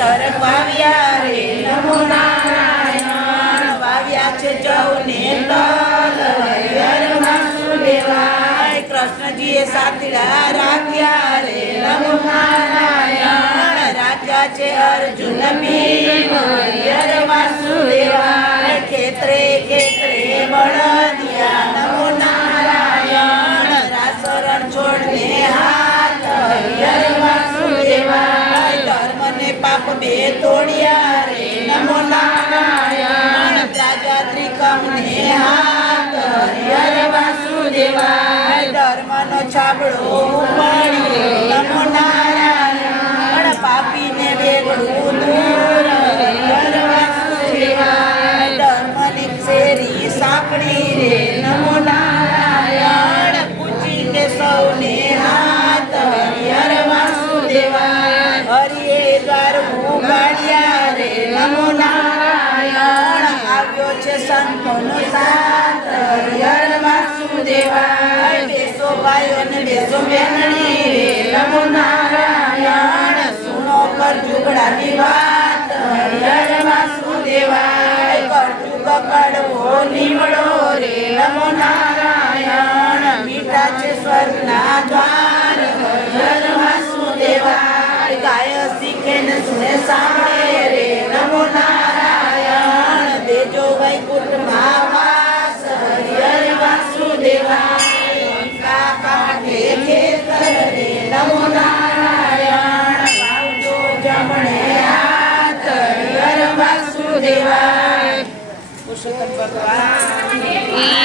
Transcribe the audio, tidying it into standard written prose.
સરગ વાવ્યા રે નમો નારાયણ વાવ્યા છે જવને તલ હરિહર વાસુદેવાય કૃષ્ણજીએ સાથીડા રાખ્યા રે નમો નારાયણ રાજા છે અર્જુન ભીમ હરિહર વાસુદેવાય ખેતરે ખેતરે બળદિયા નમો નારાયણ રાસરણ છોડને હાથ હરિહર વાસુદેવાય ધર્મ ને પાપ બે તોડ્યા રે નમો નારાયણ રાજા ત્રિકમ ને હાથ હરિહર વાસુદેવાય ધર્મ નો છાબડો ઉપાડ્યો નમો નારાયણ પાપી ને વેગળું દૂર હરિહર વાસુદેવાય ધર્મ ની શેરી સાંકળી રે નમો નારાયણ પૂછી કે સૌને હાથ હરિહર વાસુદેવાય હરિએ દ્વાર ઉગાડ્યા રે નમો નારાયણ આવ્યો છે સંતોનો સાથ હરિહર વાસુદેવાય બેસો ભાઈઓ ને બેસો બેનડી રે નમો નારાયણ સુનો પર ઝુગડાની વાત હરિહર વાસુદેવાય કરજુગ કડવો નીવડો રે નમો નારાયણ મીઠા છે સ્વર્ગના દ્વાર હરિહર વાસુદેવાય ગાય શીખે ને સુને સાંભળે રે નમો નારાયણ દેજો વૈકુંઠમાં વાસ હરિહર વાસુદેવાય કાંઠે ખેતર રે નમો નારાયણ વાવજો જમણે હાથ હરિહર વાસુદેવાય પુરુષોત્તમ ભગવાન